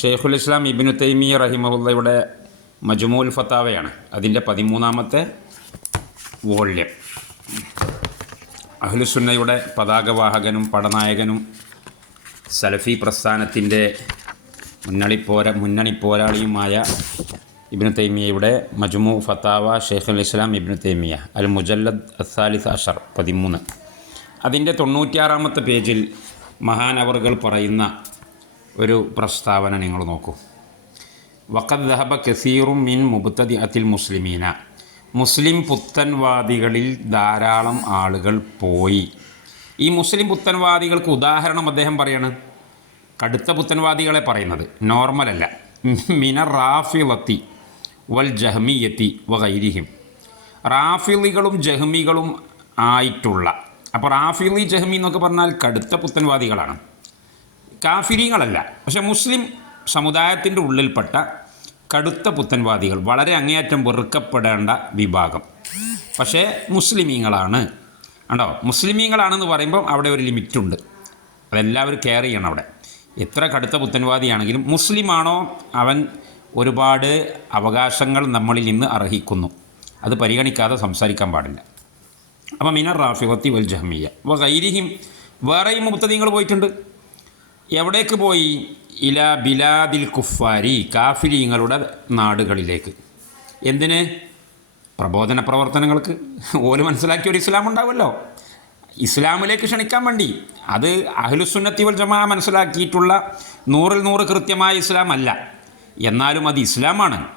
ഷെയ്ഖുൽ ഇസ്ലാം ഇബിനു തൈമി റഹിമഹുല്ലയുടെ മജ്മൂൽ ഫത്താവയാണ്. അതിന്റെ പതിമൂന്നാമത്തെ വോള്യം. അഹ്ലുസുന്നയുടെ പതാകവാഹകനും പടനായകനും സലഫി പ്രസ്ഥാനത്തിന്റെ മുന്നണിപ്പോര മുന്നണി പോരാളിയുമായ ഇബിനു തൈമിയയുടെ മജ്മു ഫത്താവ ഷെയ്ഖുൽ ഇസ്ലാം ഇബിനു തൈമിയ അൽ മുജല്ലദ് അസാലിസ് അഷർ പതിമൂന്ന്. അതിന്റെ തൊണ്ണൂറ്റിയാറാമത്തെ പേജിൽ മഹാനവറുകൾ പറയുന്ന ഒരു പ്രസ്താവന നിങ്ങൾ നോക്കൂ. വഖദ് ദഹബ കസീറും മിൻ മുബത്തതി അത്തിൽ മുസ്ലിമീന. മുസ്ലിം പുത്തൻവാദികളിൽ ധാരാളം ആളുകൾ പോയി. ഈ മുസ്ലിം പുത്തൻവാദികൾക്ക് ഉദാഹരണം അദ്ദേഹം പറയാണ്. കടുത്ത പുത്തൻവാദികളെ പറയുന്നത്. നോർമലല്ല മിന റാഫിളത്തി വൽ ജഹ്മിയത്തി വ ഗൈരിഹിം റാഫിളികളും ജഹ്മികളും ആയിട്ടുള്ള. അപ്പോൾ റാഫിളി ജഹ്മി എന്നൊക്കെ പറഞ്ഞാൽ കടുത്ത പുത്തൻവാദികളാണ്. കാഫിരീങ്ങളല്ല. പക്ഷെ മുസ്ലിം സമുദായത്തിന്റെ ഉള്ളിൽപ്പെട്ട കടുത്ത പുത്തൻവാദികൾ വളരെ അങ്ങേയറ്റം വെറുക്കപ്പെടേണ്ട വിഭാഗം. പക്ഷേ മുസ്ലിമീങ്ങളാണ്. ഉണ്ടോ മുസ്ലിമീങ്ങളാണെന്ന് പറയുമ്പം അവിടെ ഒരു ലിമിറ്റുണ്ട്. അതെല്ലാവരും കെയർ ചെയ്യണം അവിടെ. എത്ര കടുത്ത പുത്തൻവാദിയാണെങ്കിലും മുസ്ലിമാണോ അവൻ ഒരുപാട് അവകാശങ്ങൾ നമ്മളിൽ നിന്ന് അർഹിക്കുന്നു. അത് പരിഗണിക്കാതെ സംസാരിക്കാൻ പാടില്ല. അപ്പോൾ മിനർ റാഫിവത്തി വൽ ജഹമിയ അപ്പോൾ ഗൈരിഹിം വേറെയും മുത്തതിങ്ങൾ പോയിട്ടുണ്ട്. എവിടേക്ക് പോയി? ഇല ബിലാദിൽ കുഫാരി കാഫിലിങ്ങളുടെ നാടുകളിലേക്ക്. എന്തിന്? പ്രബോധന പ്രവർത്തനങ്ങൾക്ക്. ഓൽ മനസ്സിലാക്കിയ ഒരു ഇസ്ലാം ഉണ്ടാവുമല്ലോ. ഇസ്ലാമിലേക്ക് ക്ഷണിക്കാൻ വേണ്ടി. അത് അഹ്ലുസുന്നത്തി വൽ ജമാ മനസ്സിലാക്കിയിട്ടുള്ള നൂറിൽ നൂറ് കൃത്യമായ ഇസ്ലാം അല്ല. എന്നാലും അത് ഇസ്ലാമാണ്.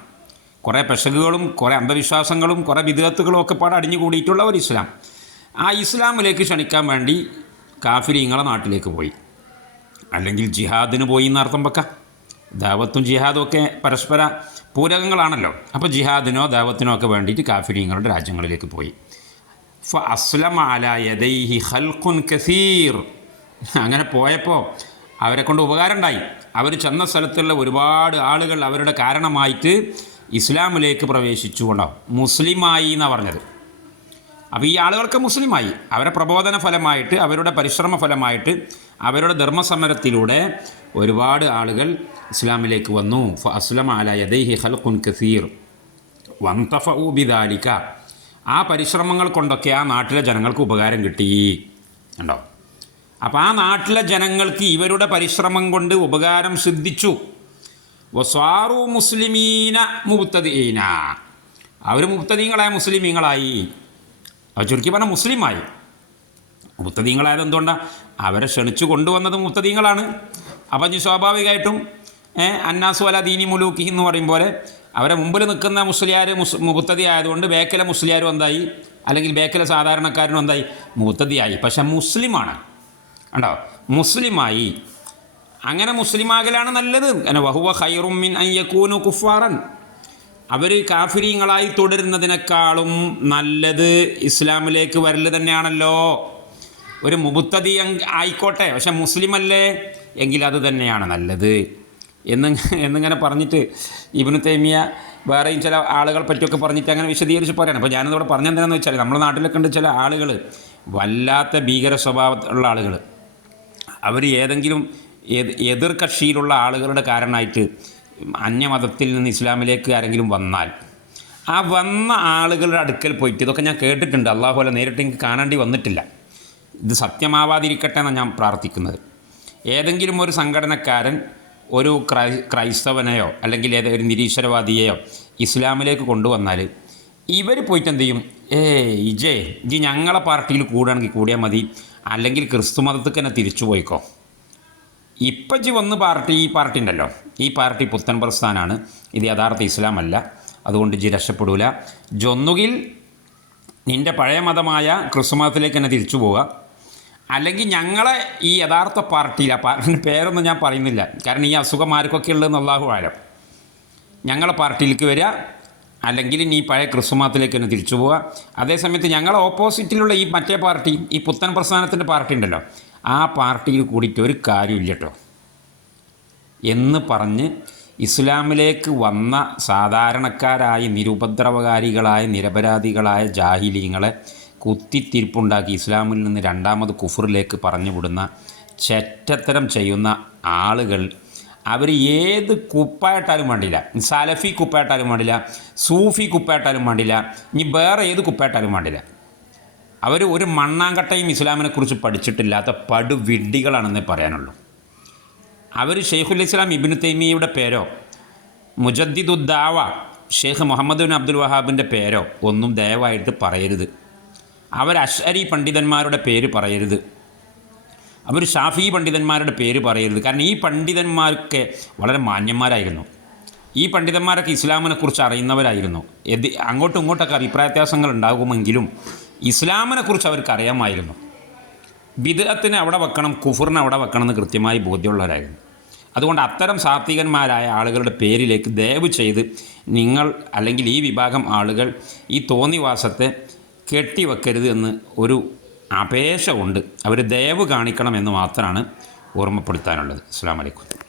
കുറേ പെശകുകളും കുറേ അന്ധവിശ്വാസങ്ങളും കുറേ വിധത്തുകളും ഒക്കെ പാടെ അടിഞ്ഞു കൂടിയിട്ടുള്ള ഒരു ഇസ്ലാം. ആ ഇസ്ലാമിലേക്ക് ക്ഷണിക്കാൻ വേണ്ടി കാഫിലിങ്ങളെ നാട്ടിലേക്ക് പോയി. അല്ലെങ്കിൽ ജിഹാദിന് പോയി എന്നർത്ഥം വെക്കാം. ദാവത്തും ജിഹാദും ഒക്കെ പരസ്പര പൂരകങ്ങളാണല്ലോ. അപ്പോൾ ജിഹാദിനോ ദാവത്തിനോ ഒക്കെ വേണ്ടിയിട്ട് കാഫിരിയങ്ങളുടെ രാജ്യങ്ങളിലേക്ക് പോയി. ഫ അസ്ലം അല യദൈഹി ഹൽഖുൻ കസീർ. അങ്ങനെ പോയപ്പോൾ അവരെ കൊണ്ട് ഉപകാരം ഉണ്ടായി അവർ ചെന്ന സ്ഥലത്തുള്ള ഒരുപാട് ആളുകൾ അവരുടെ കാരണമായിട്ട് ഇസ്ലാമിലേക്ക് പ്രവേശിച്ചു കൊണ്ടാവും മുസ്ലിമായി എന്നാണ് പറഞ്ഞത്. അപ്പോൾ ഈ ആളുകൾക്ക് മുസ്ലിമായി. അവരെ പ്രബോധന ഫലമായിട്ട് അവരുടെ പരിശ്രമ ഫലമായിട്ട് അവരുടെ ധർമ്മസമരത്തിലൂടെ ഒരുപാട് ആളുകൾ ഇസ്ലാമിലേക്ക് വന്നു. അസ്ലം അല യദൈഹി ഹൽഖുൻ കസീർ. വന്തഫ ബിദാലിക. ആ പരിശ്രമങ്ങൾ കൊണ്ടൊക്കെ ആ നാട്ടിലെ ജനങ്ങൾക്ക് ഉപകാരം കിട്ടി. ഉണ്ടോ അപ്പോൾ ആ നാട്ടിലെ ജനങ്ങൾക്ക് ഇവരുടെ പരിശ്രമം കൊണ്ട് ഉപകാരം സിദ്ധിച്ചു. വസ്വാറു മുസ്ലിമീന മുബത്തദീന അവർ മുബത്തദീങ്ങളായ മുസ്ലിമീങ്ങളായി. അവർ ചുരുക്കി പറഞ്ഞാൽ മുസ്ലിമായി മുത്തദീങ്ങളായത് എന്തുകൊണ്ടാണ് അവരെ ക്ഷണിച്ചു കൊണ്ടുവന്നത് മുത്തദീങ്ങളാണ് അപ്പം സ്വാഭാവികമായിട്ടും അന്നാസു അല ദീനി മുലൂക്കി എന്ന് പറയും പോലെ അവരെ മുമ്പിൽ നിൽക്കുന്ന മുസ്ലിയാർ മുസ് മുത്തതി ആയതുകൊണ്ട് ബേക്കല മുസ്ലിയാരും എന്തായി? അല്ലെങ്കിൽ ബേക്കല സാധാരണക്കാരനും എന്തായി? മുത്തതിയായി പക്ഷെ മുസ്ലിമാണ്. ഉണ്ടോ മുസ്ലിമായി. അങ്ങനെ മുസ്ലിമാകലാണ് നല്ലത്. വഹുവ ഖൈറുമിൻ അയ്യക്കൂനു കുഫാറൻ അവർ കാഫിരീങ്ങളായി തുടരുന്നതിനേക്കാളും നല്ലത് ഇസ്ലാമിലേക്ക് വരൽ തന്നെയാണല്ലോ. ഒരു മുബുത്തതി ആയിക്കോട്ടെ. പക്ഷെ മുസ്ലിം അല്ലേ എങ്കിൽ അത് തന്നെയാണ് നല്ലത്. എന്ന് എന്നിങ്ങനെ പറഞ്ഞിട്ട് ഇബിനു തേമിയ വേറെയും ചില ആളുകൾ പറ്റിയൊക്കെ പറഞ്ഞിട്ട് അങ്ങനെ വിശദീകരിച്ച് പറയണം അപ്പോൾ ഞാനിതോടെ പറഞ്ഞെന്താണെന്ന് വെച്ചാൽ നമ്മുടെ നാട്ടിലൊക്കെ ഉണ്ട് ചില ആളുകൾ വല്ലാത്ത ഭീകര സ്വഭാവമുള്ള ആളുകൾ അവർ ഏതെങ്കിലും എതിർ കക്ഷിയിലുള്ള ആളുകളുടെ കാരണമായിട്ട് അന്യമതത്തിൽ നിന്ന് ഇസ്ലാമിലേക്ക് ആരെങ്കിലും വന്നാൽ ആ വന്ന ആളുകളുടെ അടുക്കൽ പോയിട്ട് ഇതൊക്കെ ഞാൻ കേട്ടിട്ടുണ്ട്. അള്ളാഹു അല്ല നേരിട്ട് എനിക്ക് കാണേണ്ടി വന്നിട്ടില്ല. ഇത് സത്യമാവാതിരിക്കട്ടെ ഞാൻ പ്രാർത്ഥിക്കുന്നത്. ഏതെങ്കിലും ഒരു സംഘടനക്കാരൻ ഒരു ക്രൈ ക്രൈസ്തവനെയോ അല്ലെങ്കിൽ ഏതൊരു നിരീശ്വരവാദിയെയോ ഇസ്ലാമിലേക്ക് കൊണ്ടുവന്നാൽ ഇവർ പോയിട്ട് എന്ത് ചെയ്യും? ഏ ഇജേ ഇജി ഞങ്ങളെ പാർട്ടിയിൽ കൂടുകയാണെങ്കിൽ കൂടിയാൽ മതി. അല്ലെങ്കിൽ ക്രിസ്തു മതത്തിൽ തന്നെ തിരിച്ചു പോയിക്കോ. ഇപ്പം ജി വന്ന് പാർട്ടി ഈ പാർട്ടി ഉണ്ടല്ലോ. ഈ പാർട്ടി പുത്തൻ പ്രസ്ഥാനാണ്. ഇത് യഥാർത്ഥ ഇസ്ലാം അല്ല അതുകൊണ്ട് ജി രക്ഷപ്പെടൂല. ജൊന്നുകിൽ നിന്റെ പഴയ മതമായ ക്രിസ്തു മതത്തിലേക്ക് തന്നെ തിരിച്ചു പോവുക. അല്ലെങ്കിൽ ഞങ്ങളെ ഈ യഥാർത്ഥ പാർട്ടിയിൽ ആ പാർട്ടിന്റെ പേരൊന്നും ഞാൻ പറയുന്നില്ല. കാരണം ഈ അസുഖം ആർക്കൊക്കെ ഉള്ളതെന്ന് അള്ളാഹു ആരം ഞങ്ങളെ പാർട്ടിയിലേക്ക് വരിക അല്ലെങ്കിൽ നീ പഴയ ക്രിസ്തുമാത്തിലേക്ക് തന്നെ തിരിച്ചു പോവുക. അതേസമയത്ത് ഞങ്ങളെ ഓപ്പോസിറ്റിലുള്ള ഈ മറ്റേ പാർട്ടി ഈ പുത്തൻ പ്രസ്ഥാനത്തിന്റെ പാർട്ടി ഉണ്ടല്ലോ ആ പാർട്ടിയിൽ കൂടിയിട്ട് ഒരു കാര്യമില്ല കേട്ടോ എന്ന് പറഞ്ഞ് ഇസ്ലാമിലേക്ക് വന്ന സാധാരണക്കാരായ നിരുപദ്രവകാരികളായ നിരപരാധികളായ ജാഹിലീങ്ങളെ കുത്തിത്തിരിപ്പുണ്ടാക്കി ഇസ്ലാമിൽ നിന്ന് രണ്ടാമത് കുഫറിലേക്ക് പറഞ്ഞു വിടുന്ന ചെറ്റത്തരം ചെയ്യുന്ന ആളുകൾ അവർ ഏത് കുപ്പായിട്ടാലും വേണ്ടില്ല. സലഫി കുപ്പായിട്ടാലും വേണ്ടില്ല സൂഫി കുപ്പായിട്ടാലും വേണ്ടില്ല ഇനി വേറെ ഏത് കുപ്പായിട്ടാലും വേണ്ടില്ല. അവർ ഒരു മണ്ണാങ്കട്ടയും ഇസ്ലാമിനെക്കുറിച്ച് പഠിച്ചിട്ടില്ലാത്ത പടുവിഡ്ഢികളാണെന്നേ പറയാനുള്ളൂ. അവർ ഷെയ്ഖുൽ ഇസ്ലാം ഇബിൻ തൈമിയയുടെ പേരോ മുജദ്ദിദുദ്ദാവ ഷെയ്ഖ് മുഹമ്മദ് ബിൻ അബ്ദുൽ വഹാബിന്റെ പേരോ ഒന്നും ദയവായിട്ട് പറയരുത്. അവർ അഷ്അരി പണ്ഡിതന്മാരുടെ പേര് പറയരുത്. അവർ ഷാഫി പണ്ഡിതന്മാരുടെ പേര് പറയരുത്. കാരണം ഈ പണ്ഡിതന്മാർക്ക് വളരെ മാന്യന്മാരായിരുന്നു. ഈ പണ്ഡിതന്മാരൊക്കെ ഇസ്ലാമിനെക്കുറിച്ച് അറിയുന്നവരായിരുന്നു. എതി അങ്ങോട്ടും ഇങ്ങോട്ടൊക്കെ അഭിപ്രായ വ്യത്യാസങ്ങൾ ഉണ്ടാകുമെങ്കിലും ഇസ്ലാമിനെ കുറിച്ച് അവർക്ക് അറിയാമായിരുന്നു. ബിദത്തിന് അവിടെ വെക്കണം കുഫറിനെ അവിടെ വെക്കണം എന്ന് കൃത്യമായി ബോധ്യമുള്ളവരായിരുന്നു. അതുകൊണ്ട് അത്തരം സാത്വികന്മാരായ ആളുകളുടെ പേരിലേക്ക് ദയവ് ചെയ്ത് നിങ്ങൾ അല്ലെങ്കിൽ ഈ വിഭാഗം ആളുകൾ ഈ തോന്നിവാസത്തെ കെട്ടിവെക്കരുത് എന്ന് ഒരു അപേക്ഷ ഉണ്ട് അവർ ദയവ് കാണിക്കണം എന്ന് മാത്രമാണ് ഓർമ്മപ്പെടുത്താനുള്ളത്. അസ്സാം വലൈക്കും